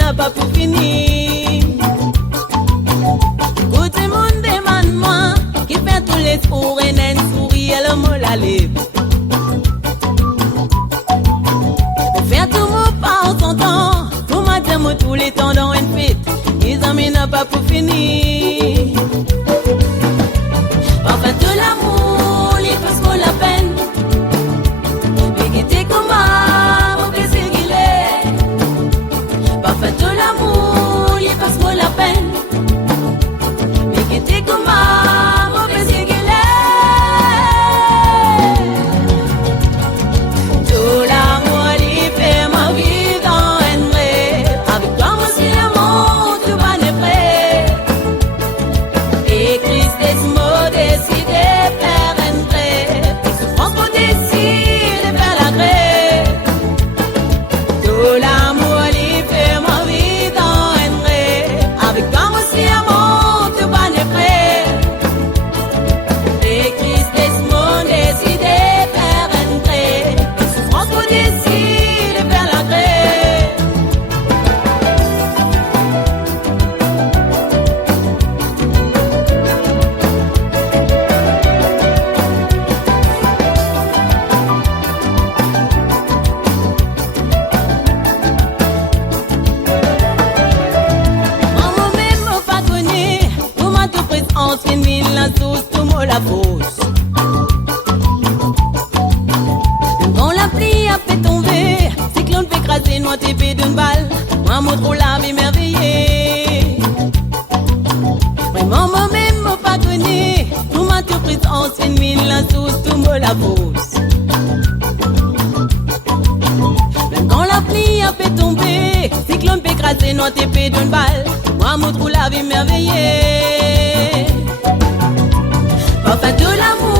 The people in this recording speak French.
n'a pas pour finir. Écoutez mon demande-moi, qui fait tous les tours et n'a souris, elle me la lève. Pour faire tout mon pas en son temps, pour m'attendre tous les temps dans une fête, les amis n'a pas pour finir. Parfait de l'amour, il passe pour la peine. Mais qui t'es comme mon plaisir qu'il est. Parfait de l'amour, il passe pour la peine. Mais qui t'es comme mon plaisir qu'il est. Tout l'amour, il fait ma vie dans un rêve. Avec toi, moi, c'est l'amour, tout va n'est prêt. Et Christ est mot décidé faire un rêve. Et souffrance pour décider de faire la grève. Tout l'amour, il fait ma vie dans un rêve. Avec toi, moi, c'est l'amour, tout va n'est prêt. Et Christ est mot décidé faire un rêve. Et souffrance pour décider de faire la grève. Maman même m'a pas connu, tout m'a tout pris en mille la sauce, tout m'a la fausse. Quand la pluie a fait tomber, cyclone fait craser noix TP d'une balle, maman trop la vie merveillée. Mais maman même m'a pas connu, tout m'a tout pris en mille la sauce, tout m'a la fausse. Même quand la pluie a fait tomber, cyclone fait craser noix TP d'une balle, maman trop la vie merveillée. Parfait de l'amour.